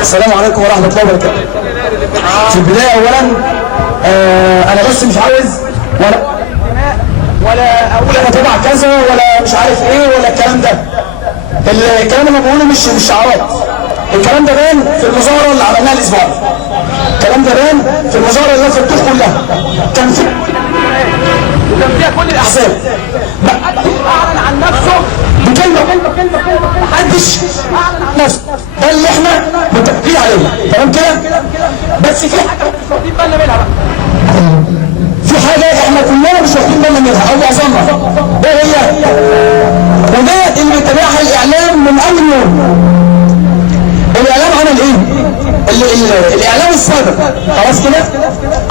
السلام عليكم ورحمة الله وبركاته. في البداية أولا أنا بس مش عاوز ولا أقول أنا تبع كذا ولا مش عارف إيه ولا الكلام ده. الكلام اللي بقوله مش شعارات. الكلام ده بان في المظاهرة اللي عملناها الأسبوع. الكلام ده بان في المظاهرة اللي في الطوخ كلها. كان فيها كل الأحزاب. أعلن عن نفسه بكلمة محدش أعلن عن نفسه. ده اللي احنا متفقين عليه. تمام كده؟ بس في حاجة مش واخدين بالنا منها بقى. في حاجة احنا كلنا مش واخدين بالنا منها أو معظمنا. ايه هي؟ وديت اللي بيتابعها الإعلام من أول يوم. الإعلام عمل إيه؟ الإعلام السابق خلاص كده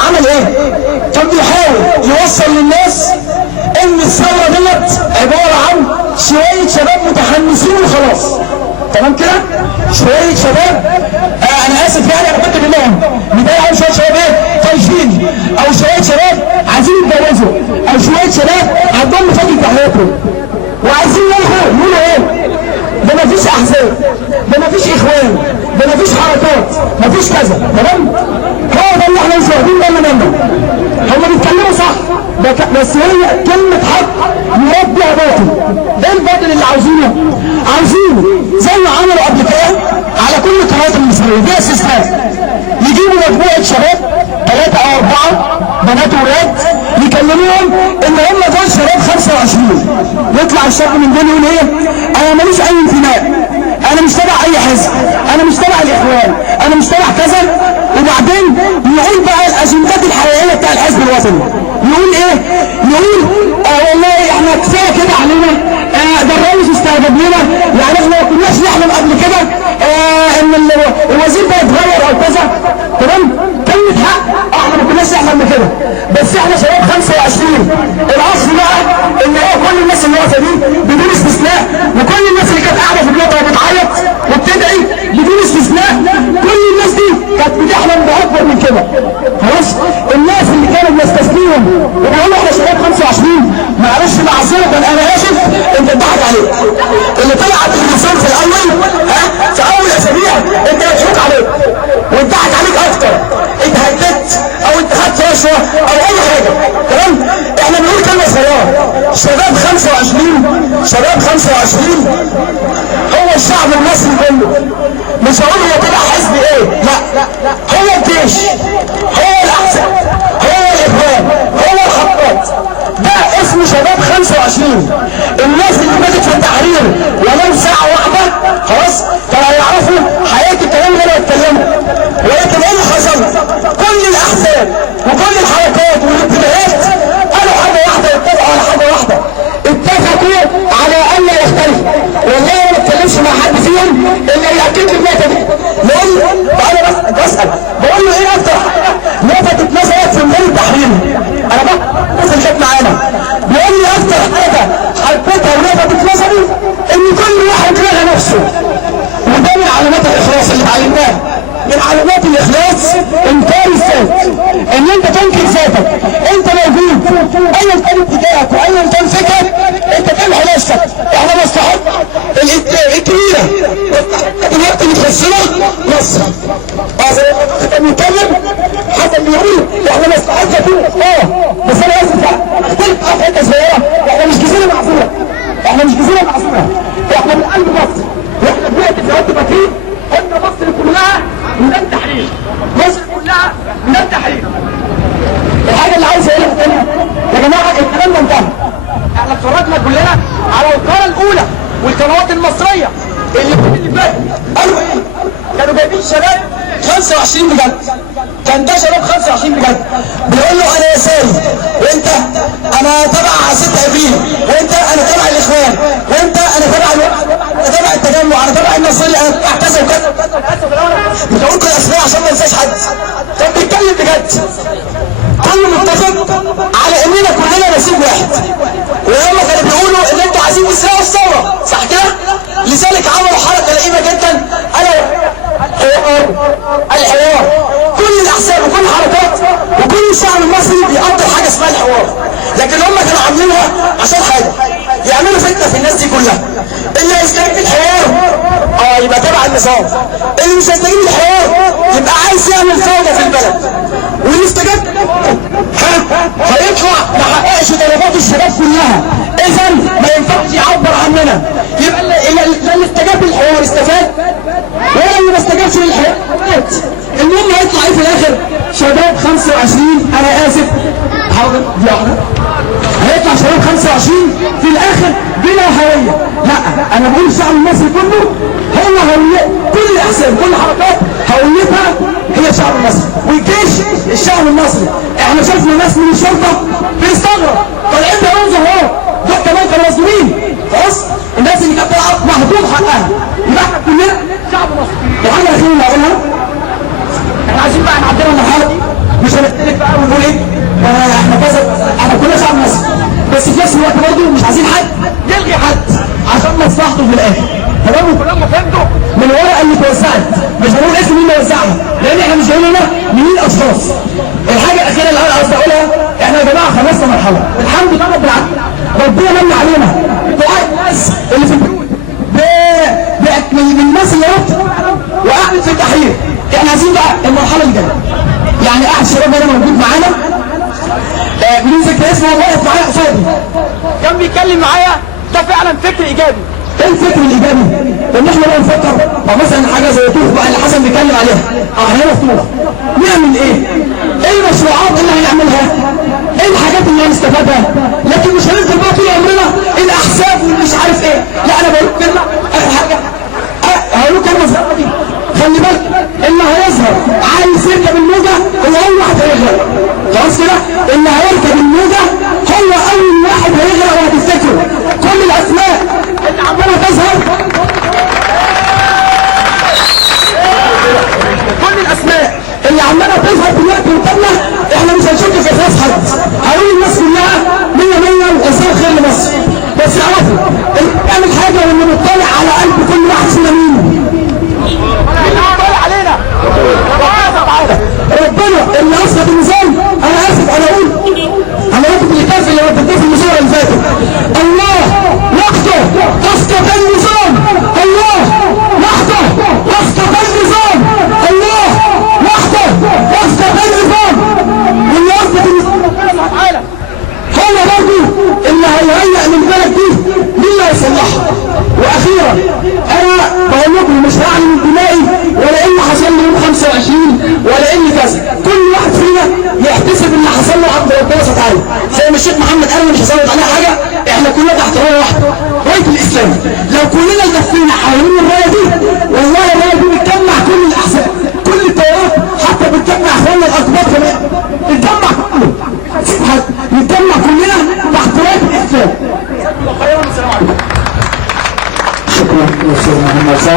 عمل إيه؟ كان بيحاول يوصل للناس إن الثورة ديت عبارة عن شوية شباب متحمسين وخلاص. تمام كده؟ شوية شباب أنا آسف يعني أنا كنت منهم مضايقهم شوية شباب إيه؟ طايشين أو شوية شباب عايزين يتجوزوا أو شوية شباب عندهم مشاكل في حياتهم وعايزين يقولوا إيه؟ ده مفيش احزاب، ده مفيش اخوان، ده مفيش حركات، مفيش كذا. تمام؟ هو ده اللي احنا مش واخدين بالنا منه. هم بيتكلموا صح بس هي كلمه حق مراد بيها باطل. ايه الباطل اللي عاوزينه؟ عاوزين زي ما عملوا قبل كده على كل القنوات المصريه بلا استثناء يجيبوا مجموعه شباب 3 أو 4 بنات وولاد يكلموهم ان هم دول شباب 25. يطلع الشاب من دول يقول ايه؟ انا ماليش اي انتماء، انا مش تبع اي حزب، انا مش تبع الاخوان، انا مش تبع كذا. وبعدين يقول بقى الاجندات الحقيقيه بتاع الحزب الوطني. يقول ايه؟ يقول والله احنا كفايه كده علينا، ده الرئيس استجاب لنا، يعني احنا ما كناش نحلم قبل كده ان الوزير ده يتغير او كذا. تمام؟ كلمه حق احنا ما كناش نحلم بكده بس احنا شباب 25. الاصل بقى ان هو كل الناس اللي واقفه دي بدون استثناء وكل الناس اللي كانت قاعده في بيوتها بتعيط وبتدعي بدون استثناء كل الناس دي كانت بتحلم باكبر من كده. خلاص؟ الناس اللي كانوا بيستثنيهم وبيقولوا احنا شباب 25 معلش معذره انا اسف انت اتضحك عليك. اللي طلع على التلفزيون في الاول في اول اسابيع انت مضحوك عليك واتضحك عليك اكتر. انت هددت او انت خدت رشوه او اي حاجه. تمام؟ احنا بنقول كلمه صغيره. شباب 25 شباب 25 هو الشعب المصري كله. مش هقول هو تبع حزب ايه، لا هو الجيش، هو الاحزاب، هو الاخوان، هو الخطاط. ده اسمه شباب 25. الناس اللي ماتت في التحرير ولو ساعه واحده خلاص كانوا هيعرفوا حقيقه الكلام اللي انا بتكلمه. ولكن ايه اللي حصل؟ كل الاحزاب وكل الحركات والاتجاهات قالوا حاجه واحده واتفقوا على حاجه واحده. اتفقوا على ان لا يختلفوا. والله ما بتكلمش مع حد فيهم الا ياكد لي النقطه دي. انا بسال بقول له ايه اكتر حاجه لفتت نظرك في ميدان التحرير؟ انا بقى الناس اللي كانت معانا بيقول لي اكتر حاجه حبيتها ولفتت نظري ان كل واحد لغى نفسه. وده من علامات الاخلاص اللي اتعلمناها. من علامات الاخلاص انكار الذات، ان انت تنكر ذاتك. انت موجود ايا كان اتجاهك وايا كان فكرك انت تمحي نفسك. احنا مصلحتنا الكبيره دلوقتي بتخصنا مصر. كان بيتكلم حسن بيقول احنا مصلحتنا بس انا اسف اختلف في حته صغيره. احنا مش جزيره معزوله، احنا مش جزيره معزوله، احنا من قلب مصر. واحنا دلوقتي في وقت بسيط قلنا مصر كلها ميدان تحرير، مصر كلها ميدان تحرير. الحاجه اللي عايز اقولها تاني يا جماعه الكلام ده انتهى. احنا اتفرجنا كلنا على القناه الاولى والقنوات المصريه اللي فاتت قالوا ايه؟ كانوا جايبين شباب 25 بجد. كان ده شباب 25 بجد بيقول له انا يساري وانت انا تبع 6 ابريل وانت انا تبع الاخوان وانت انا تبع التجمع انا تبع النصري انا تبع كذا وكذا. مش هقول كل اسماء عشان ما انساش حد. كان بيتكلم بجد. كله متفق على اننا كلنا نسيب واحد. وهم كانوا بيقولوا ان انتوا عايزين تسرقوا الثوره صح كده؟ لذلك عملوا حركه لئيمه جدا الا الحوار. كل الاحزاب وكل الحركات وكل الشعب المصري بيقدر حاجه اسمها الحوار. لكن هم كانوا عاملينها عشان حاجه يعملوا فتنه في الناس دي كلها. اللي يستجيب الحوار يبقى تبع النظام. اللي مش هيستجيب للحوار يبقى عايز يعمل فوضى في البلد، واللي استجاب هيطلع ما حققش طلبات الشباب كلها، اذا ما ينفعش يعبر عننا. يبقى اللي استجاب للحوار استفاد، ولا اللي ما استجابش للحوار مات. المهم هيطلع ايه في الاخر؟ شباب 25 انا اسف حاضر دي واحده، هيطلع شباب 25 في الاخر بلا هويه. لا انا بقول الشعب المصري كله هو هويه، كل الاحزاب كل حركات هويتها هي الشعب المصري، والجيش الشعب المصري. احنا شفنا ناس من الشرطه بنستغرب طالعين بينظروا اهو، دول كمان كانوا مظلومين. خلاص الناس اللي كانت بتلعب مهضوم حقها، يبقى احنا كلنا شعب مصري. الحاجه الاخيره اللي هقولها، احنا عايزين بقى نعدي المرحله دي، مش هنختلف بقى ونقول ايه احنا كذا، احنا كلنا شعب مصري، بس في نفس الوقت برضه مش عايزين حد يلغي حد عشان مصلحته في الاخر. تمام؟ كلهم فهمتوا من الورقه اللي اتوزعت، مش هنقول اسم مين اللي وزعها لان احنا مش قايلين لنا مين اشخاص. الحاجه الاخيره اللي انا قصدي اقولها، احنا يا جماعه خلصنا مرحله الحمد لله رب العالمين، ربنا من علينا دعاء الناس اللي في البيوت من الناس اللي ربط وقعدت في التحرير. احنا عايزين بقى المرحله اللي جايه، يعني احد الشباب هنا موجود معانا بدون ذكر اسمه، واقف معايا قصادي كان بيتكلم معايا، ده فعلا فكر ايجابي. ايه الفكر الايجابي؟ ان احنا بقى نفكر مثلا حاجه زي طوف بقى اللي حسن بيتكلم عليها، احنا مفتوحه نعمل ايه؟ ايه المشروعات اللي هنعملها؟ ايه الحاجات اللي هنستفادها؟ لكن مش هنفضل بقى طول عمرنا الاحزاب والمش عارف ايه. لا انا بقول كلمه اخر حاجه، هقول كلمه صغيره دي، خلي بالك اللي هيظهر عايز يركب الموجه هو اول واحد هيغرق. خلاص كده؟ اللي هيركب الموجه هو اول واحد هيغرق، وهتفتكروا كل الاسماء اللي عماله تظهر، كل الاسماء اللي عماله تظهر دلوقتي قدامنا احنا مش هنشك في اخلاص حد، هنقول الناس كلها 100 وإنسان خير لمصر. بس اعرفوا اللي بيعمل حاجه واللي مطلع على قلب كل واحد فينا مين؟ ربنا اللي اسقط النظام. انا اسف انا اقول انا وقت الكتاب اللي رددته في المسيره اللي فاتت، الله وحده اسقط النظام، الله وحده اسقط النظام، الله وحده اسقط النظام. واللي اسقط النظام تعالى هو برضه اللي هيهيئ للبلد دي مين اللي هيصلحها. واخيرا انا بقول لكم مش هعلن من دمائي ولا ان حصل لي يوم 25 ولا ان كذا، كل واحد فينا يحتسب اللي حصل له عند ربنا سبحانه وتعالى. زي ما الشيخ محمد قال مش هزود عليها حاجه، احنا كلنا تحت رايه واحده، رايه الاسلام. لو كلنا لفينا حوالين الرايه دي والله الرايه دي بتجمع كل الاحزاب، كل التيارات، حتى بتجمع اخواننا الاكبر كمان، بتجمع كله، نتجمع كلنا تحت رايه الاسلام. شكرا يا استاذ محمد.